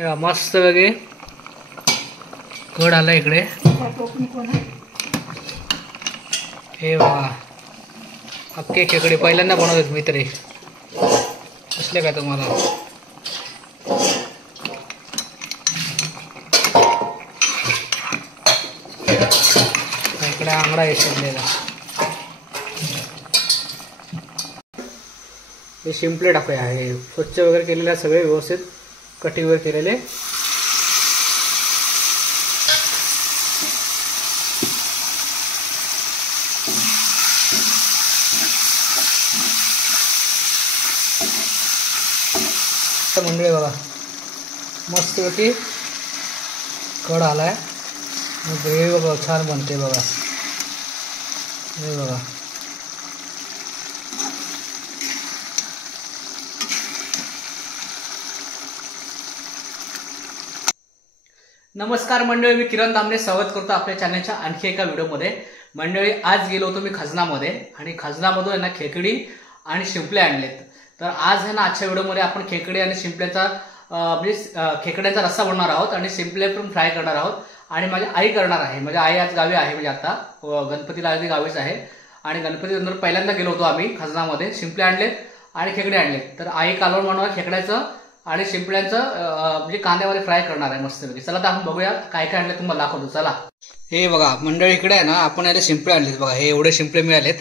मस्त वेगळे कड आला इकडे। हे बघा अख्खे खेकडे पहिल्यांदा बनवतात मी तरी, असले काय तुम्हाला। इकडे आंगडा आहे शिजलेला, हे शिंपले टाकूया। हे स्वच्छ वगैरे केलेले सगळे व्यवस्थित कटिंग वगैरे केलेले। मंडळी बघा मस्तपैकी कड आलाय, ग्रेव्ही बघा छान बनते बघा। हे बघा नमस्कार मंडळी, मी किरण दामने स्वागत करतो आपल्या चॅनलच्या आणखी एका व्हिडिओमध्ये। मंडळी आज गेलो होतो मी खजनामध्ये आणि खजनामधून आहे ना खेकडी आणि शिंपले आणलेत। तर आज आहे ना आजच्या व्हिडिओमध्ये आपण खेकडी आणि शिंपल्याचा म्हणजे खेकड्यांचा रस्सा बनवणार आहोत आणि शिंपले पण फ्राय करणार आहोत। आणि माझी आई करणार आहे, म्हणजे आई आज गावी आहे, म्हणजे आता गणपतीला आधी गावीच आहे। आणि गणपती नंतर पहिल्यांदा गेलो होतो आम्ही खजनामध्ये, शिंपले आणलेत आणि खेकडे आणलेत। तर आई कालवण बनवणार खेकड्याचं आणि शिंपल्यांचं म्हणजे कांद्यामध्ये फ्राय करणार आहे मस्तपैकी। चला तर आपण बघूया काय काय आणले तुम्हाला दाखवतो। चला हे बघा मंडळी इकडे आहे ना आपण याला शिंपले आणलेत बघा। हे एवढे शिंपले मिळालेत,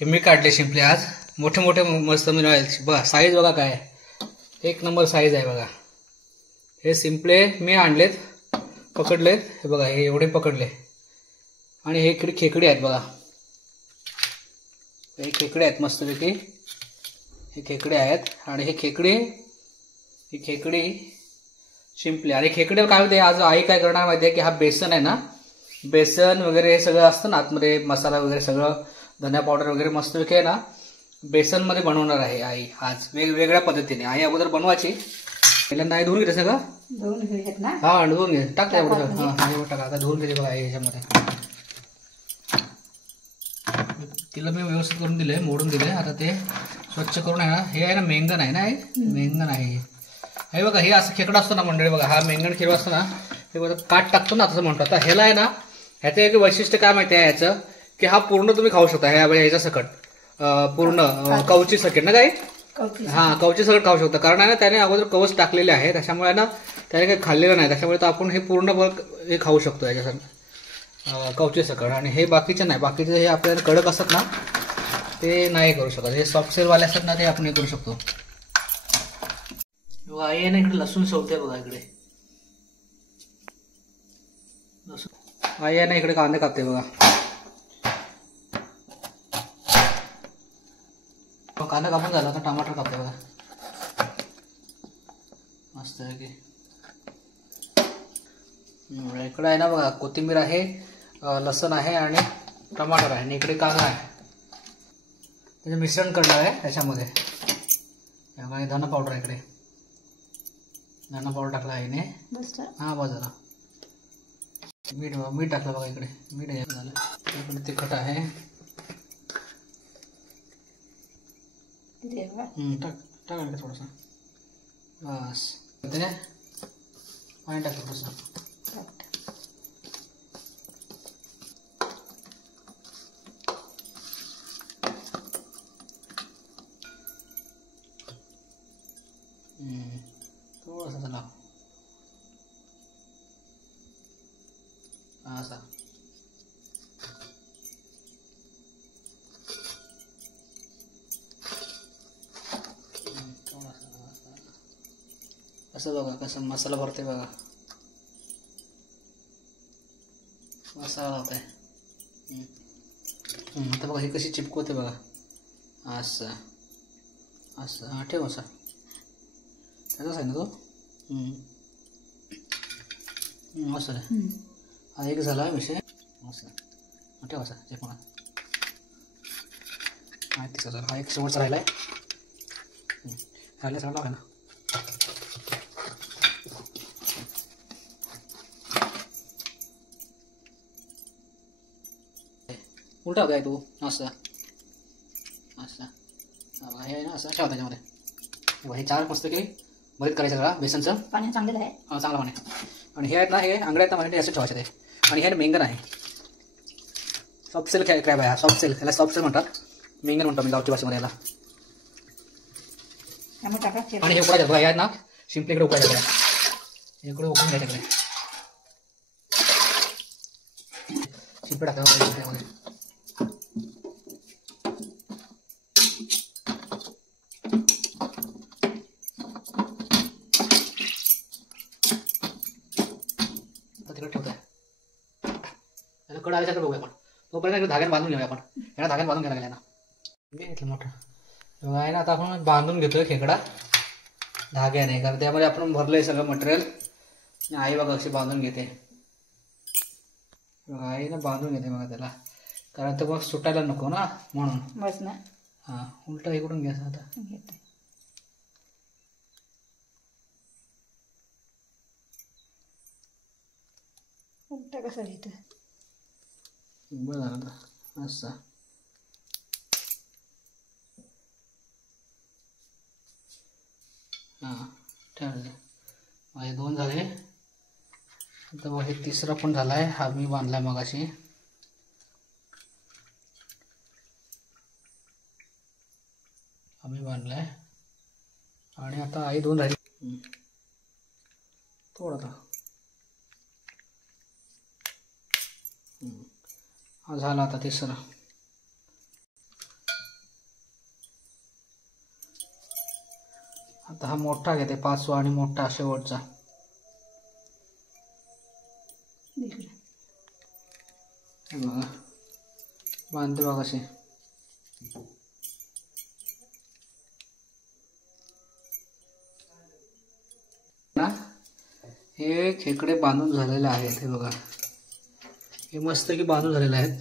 हे मी काढले शिंपले आज, मोठे मोठे मस्त मिळाले बघा। साईज बघा काय एक नंबर साईज आहे बघा। हे शिंपले मी आणलेत, पकडलेत, हे बघा हे एवढे पकडले। आणि हे इकडे खेकडे आहेत बघा, हे खेकडे आहेत मस्तपैकी, हे खेकडे आहेत। आणि हे खेकडी शिंपले आणि खेकडे काय होते आज आई काय करणार माहिती आहे की हा बेसन आहे ना, बेसन वगैरे हे सगळं असतं ना आतमध्ये, मसाला वगैरे सगळं, धना पावडर वगैरे मस्तपैकी आहे ना बेसन मध्ये बनवणार आहे आई आज वेगवेगळ्या पद्धतीने। आई अगोदर बनवायची, पहिल्यांदा आई धुवून घेते सगळं, धुवून घेत ना, हा धुवून घे, टाक एवढं, हा एवढं टाका, आता धुवून घेते बघा ह्याच्यामध्ये। तिला मी व्यवस्थित करून दिले, मोडून दिले, आता ते स्वच्छ करून आहे ना, हे आहे ना मेंगन आहे ना, मेंगन आहे हे बघा। हे असं खेकडा असतो ना मंडळी बघा, हा मेंगण खेकडा असतो ना, हे बघा काट टाकतो ना तसं म्हणतो। आता ह्याला आहे ना, ह्याचं एक वैशिष्ट्य काय माहिती आहे याचं, की हा पूर्ण तुम्ही खाऊ शकता ह्याच्या सकट, पूर्ण कवची सकट ना काही, हा कवची सकट खाऊ शकता। कारण आहे ना त्याने अगोदर कवच टाकलेले आहे, त्याच्यामुळे ना त्याने काही खाल्लेलं नाही, त्याच्यामुळे तर आपण हे पूर्ण हे खाऊ शकतो याच्यासाठी कवची सकट। आणि हे बाकीचे नाही, बाकीचे हे आपल्याला कडक असतात ना ते नाही करू शकत, हे सॉफ्टवेअरवाले असतात ना ते आपण हे करू शकतो। आई आहे ना इकडे लसूण सोलते बघा, इकडे लसूण, आई आहे ना इकडे कांदे कापते बघा, कांदा कापून झाला आता टमाटर कापते बघा मस्त आहे। इकडे आहे ना बघा कोथिंबीर आहे, लसूण आहे आणि टमाटर आहे, आणि इकडे कांदा आहे, त्याचे मिश्रण करणार आहे त्याच्यामध्ये। धना पावडर आहे, इकडे धना पावडर टाकला आईने, हा बाजूला मीठ टाकलं बघा, इकडे मीठ झालं, इकडे तिखट आहे, टाका थोडंसं बस, पाणी टाकलं थोडंसं, थोडंसं चला असा, असं बघा कसं मसाला भरते बघा, मसाला लावताय। आता बघा ही कशी चिपकवते बघा, असं असं, हा ठेव असा, त्याचाच आहे ना तो, असं हा एक झाला विषय, असं ठेव असा चिपकून, हा तिचा झाला, हा एक शेवटचा राहिला आहे, राहिला सगळं लावा ना, उलटा होता तू असं असं, हे आहे ना असं ठेवा त्याच्यामध्ये, हे चार मस्त की भरीत करायचं सगळा बेसनचं पाणी चांगलं आहे. चांगलं पाणी. आणि हे आहेत ना, हे अंगडे आहेत ना म्हणजे असं ठेवायचे ते. आणि हे मेंगन आहे, सॉफ्ट सेल क्रॅब आहे हा. सॉफ्ट सेल, याला सॉफ्ट सेल म्हणतात, मेंगन म्हणतो मी गावठी भाषेमध्ये याला. आणि हे उकडायचं बघा, हे आहेत ना शिंपले इकडे उकडायचं बघा, इकडे उकळून घ्यायचं इकडे शिंपले टाकायचं. तिकडे ठेवतोय त्याला कड आल्यासारखं बघूया आपण. तोपर्यंत धाग्याने बांधून घेऊया आपण. याला धाग्याने बांधून घ्यायला लागेल ना. घेतलं मोठं बघा आहे ना. आता आपण बांधून घेतोय खेकडा धाग्याने, कारण त्यामध्ये आपण भरलंय सगळं मटेरियल. आई बघा अशी बांधून घेते बघा, आई ना बांधून घेते बघा त्याला, कारण ते मग सुटायला नको ना म्हणून. बस ना. हां, उलटा इकडून घ्यायचं आता. घेते उलटा कसं घेतं बरं झालं असं. हां ठेवले माझे 2 झाले. आता मग हे तिसरा पण झाला आहे, हा मी बांधला आहे मगाशी. आम्ही बांधला आहे. आणि आता आई 2 राहिली थोडा. हा झाला आता तिसरा. आता हा मोठा घेते 5वा आणि मोठा शेवटचा. बघा बांधते बघा असे. ना हे खेकडे बांधून झालेले आहेत, हे बघा हे मस्त की बांधून झालेले आहेत.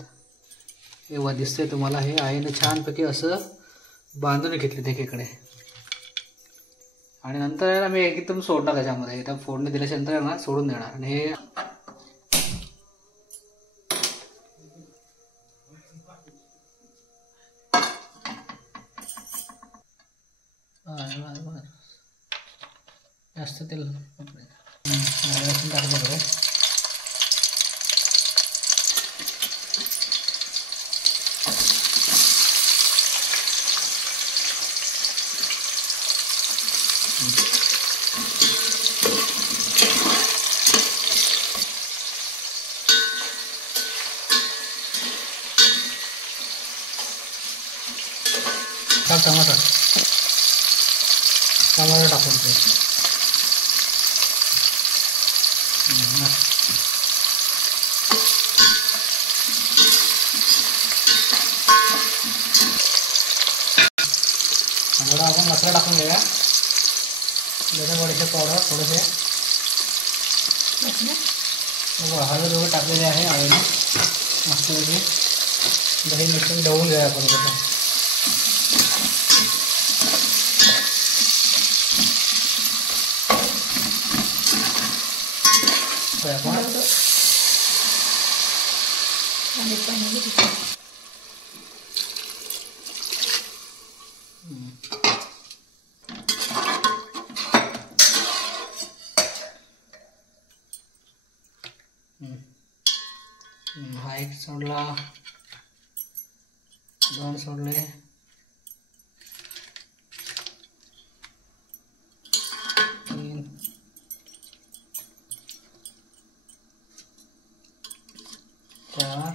हे वा दिसतंय तुम्हाला, हे आईने छानपैकी असं बांधून घेतले ते खेकडे. आणि नंतर ना मी एकदम सोडणार त्याच्यामध्ये, एकदम फोडणी दिल्याच्या नंतर ना सोडून देणार. आणि हे जास्त तेल टाकलं. टमाटर टाकून ते थोडा आपण मसाला टाकून घेऊया. थोडेसे पावडर, थोडेसे हळद वगैरे टाकलेले आहे आईने मस्तपैकी. दही मिसळून ढवून घेऊया आपण कसं. हा एक सोडला, 2 सोडले, 3, 4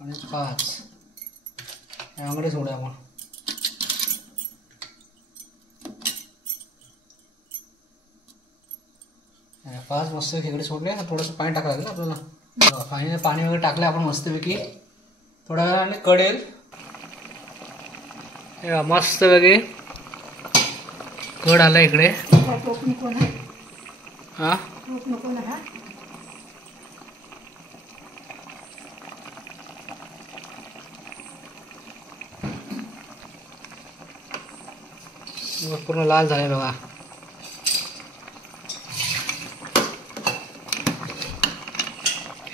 आणि 5. यामध्ये सोडूया आपण. पाच मस्त खेकडे सोडले. थोडंसं पाणी टाकावं लागेल आपल्याला. पाणी वगैरे टाकलं आपण मस्तपैकी. थोड्या वेळाने कळेल. मस्तपैकी कड आला इकडे. हा पूर्ण लाल झाले बघा.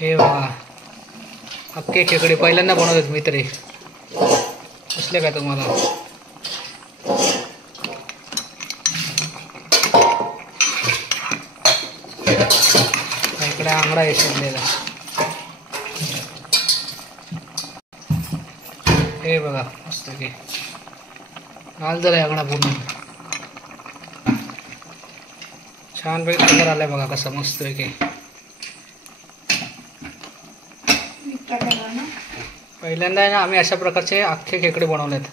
हे बघा अख्खे खेकडे पहिल्यांदा बनवतात मी तरी. असले काय तुम्हाला आपल्या आंगडा आहे शिजलेला. हे बघा मस्त की लाल झालाय आंगडा पूर्ण. छानपैकी कलर आलाय बघा कसा मस्त आहे की. पहिल्यांदा आहे ना आम्ही अशा प्रकारचे अख्खे खेकडे बनवलेत.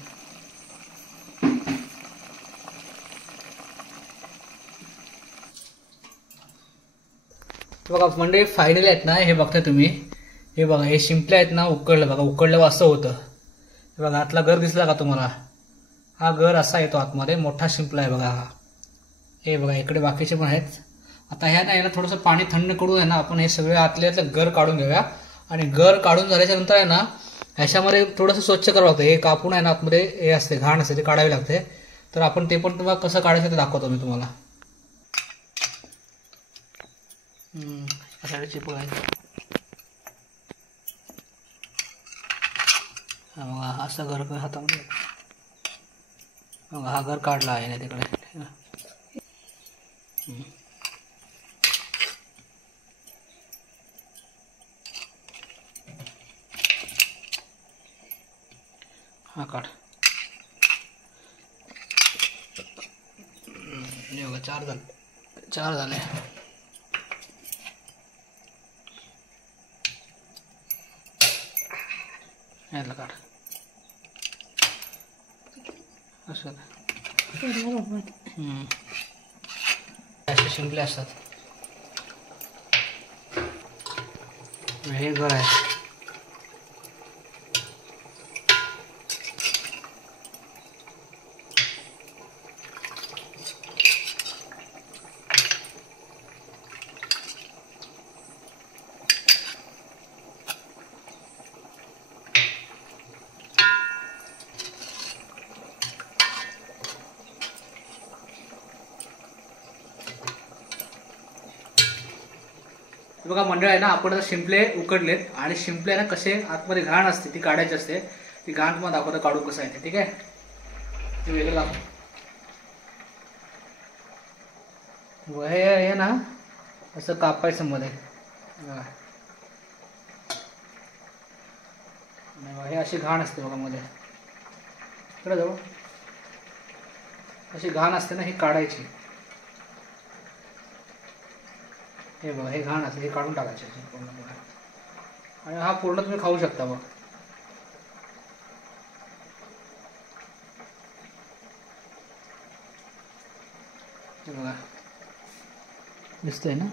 बघा मंडळी फायनली आहेत ना हे बघताय तुम्ही. हे बघा हे शिंपले आहेत ना उकडलं बघा. उकडल्यावर असं होतं. हे बघा आतला घर दिसला का तुम्हाला. हा घर असा येतो आतमध्ये. मोठा शिंपला आहे बघा हा. हे बघा इकडे बाकीचे पण आहेत. आता ह्या नाही ना थोडंसं पाणी थंड करून आहे ना आपण हे सगळे आतले घर काढून घेऊया. आणि घर काढून झाल्याच्या नंतर आहे ना ह्याच्यामध्ये थोडंसं स्वच्छ करावं लागतं. हे कापून आहे ना आतमध्ये हे असते घाण असते ते काढावी लागते. तर आपण ते पण तुम्हाला कसं काढायचं ते दाखवतो मी तुम्हाला. बघा असं घर हातामध्ये बघा हा घर काढला आहे ना तिकडे. हा काढ. बघा चार झाले. याला काढ. असं असे शिंपले असतात. हे घर आहे. बघा मंडळ आहे ना आपण शिंपले उकडलेत. आणि शिंपले ना कसे आतमध्ये घाण असते ती काढायची असते. ती घाण तुम्हाला दाखवतो काढून कसं आहे ते. ठीक आहे ते वेगळं दाखव. हे ना असं कापायचं मध्ये. हे अशी घाण असते बघा मध्ये. इकडे जाऊ. अशी घाण असते ना ही काढायची. हे बघा हे घाण असते हे काढून टाकायचे पूर्ण. आणि हा पूर्ण तुम्ही खाऊ शकता बघ. हे बघा दिसतंय ना.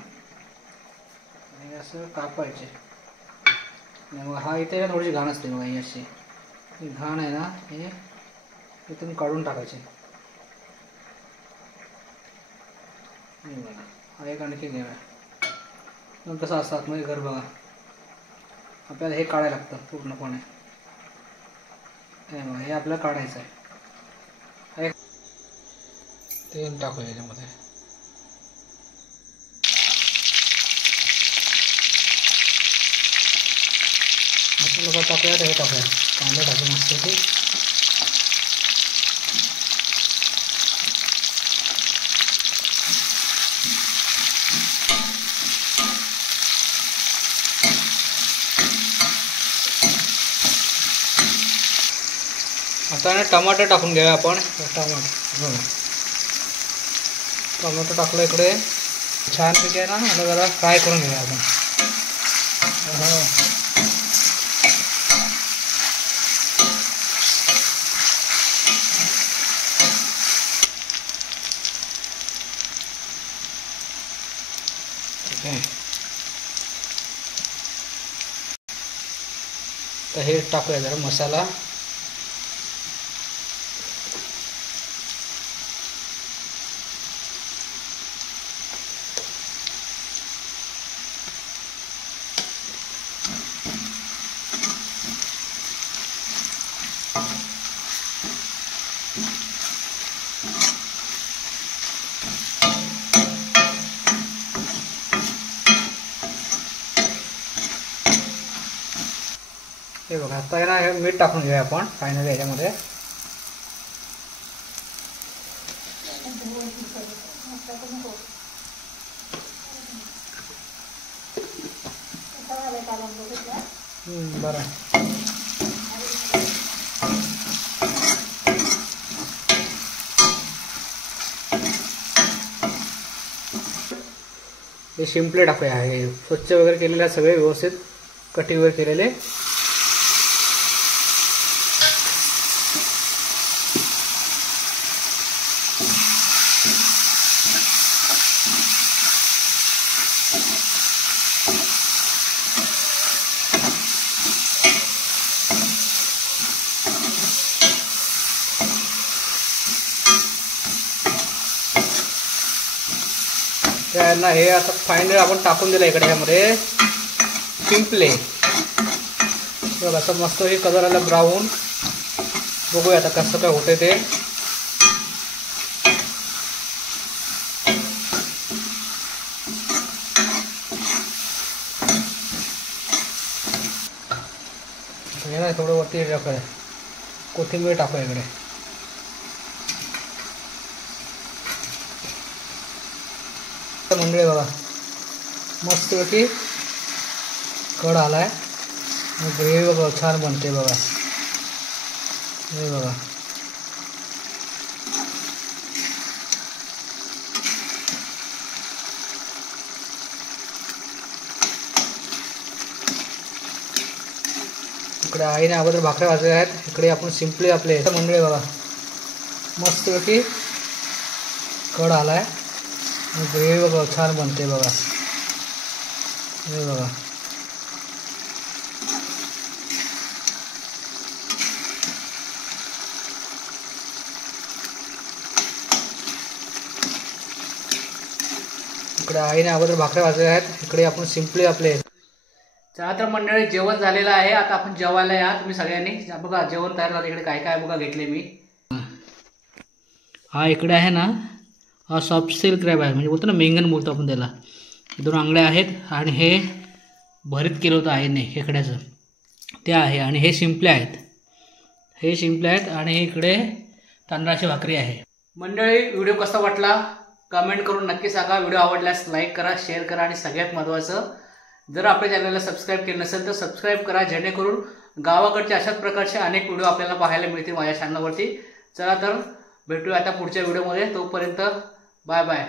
हे असं कापायचे. मग हा इथे थोडीशी घाण असते बघा ही अशी. ही घाण आहे ना हे इथून काढून टाकायचे. हे बघा हा एक आणखी घ्यावा. मग कसं असतं आतमध्ये घर बघा. आपल्याला हे काढायला लागतं पूर्णपणे. हे बघा हे आपल्याला काढायचं आहे. तेल टाकूया याच्यामध्ये. मसाला टाकूया हे टाकूया. कांदा टाकून मस्त की आता ना टमाटर टाकून घेऊया आपण. टमाटर टाकलं इकडे छानपैकी आहे ना. आता जरा फ्राय करून घेऊया आपण. ठीक आहे तर हे टाकूया जरा मसाला. हे बघा आता आहे ना हे मीठ टाकून घेऊया आपण फायनली याच्यामध्ये. काढून बघितलं. बरं. हे शिंपले टाकूया. हे स्वच्छ वगैरे केलेले सगळे व्यवस्थित कटिंग वगैरे केलेले. त्यांना हे आता फायनल आपण टाकून दिलं इकडे ह्यामध्ये शिंपले. बघा असं मस्त हे कलर आला ब्राऊन. बघूया आता कसं काय होते ते. हे ना थोडं वरती टाकूया, कोथिंबीर टाकूया इकडे. मंडळी बघा मस्तपैकी कड आलाय. ग्रेव्ही बघा छान बनते बघा. हे बघा इकडे आईने अगोदर भाकऱ्या भाजल्या आहेत. इकडे आपण सिंपली आपले मंडळी बघा मस्तपैकी कड आलाय. ग्रेव्ही बघा छान बनते बघा. हे बघा इकडे आईने अगोदर भाकऱ्या भाजल्या आहेत. इकडे आपण सिंपली आपले. चला तर मंडळी जेवण झालेलं आहे. आता आपण जेवायला या तुम्ही सगळ्यांनी. बघा जेवण तयार झालं. इकडे काय काय बघा घेतले मी. हा इकडे आहे ना हा सॉफ्ट सेल क्रॅब आहे, म्हणजे बोलतो ना मेंगन बोलतो आपण त्याला. 2 आंगड्या आहेत आणि हे भरीत केलं होतं आईने खेकड्याचं ते आहे. आणि हे शिंपले आहेत. हे शिंपले आहेत आणि हे इकडे तांदळाची भाकरी आहे. मंडळी व्हिडिओ कसा वाटला कमेंट करून नक्की सांगा. व्हिडिओ आवडल्यास लाईक करा, शेअर करा आणि सगळ्यात महत्त्वाचं जर आपल्या चॅनलला सबस्क्राईब केलं नसेल तर सबस्क्राईब करा, जेणेकरून गावाकडचे अशाच प्रकारचे अनेक व्हिडिओ आपल्याला पाहायला मिळतील माझ्या चॅनलवरती. चला तर भेटूया आता पुढच्या व्हिडिओमध्ये. तोपर्यंत बाय बाय.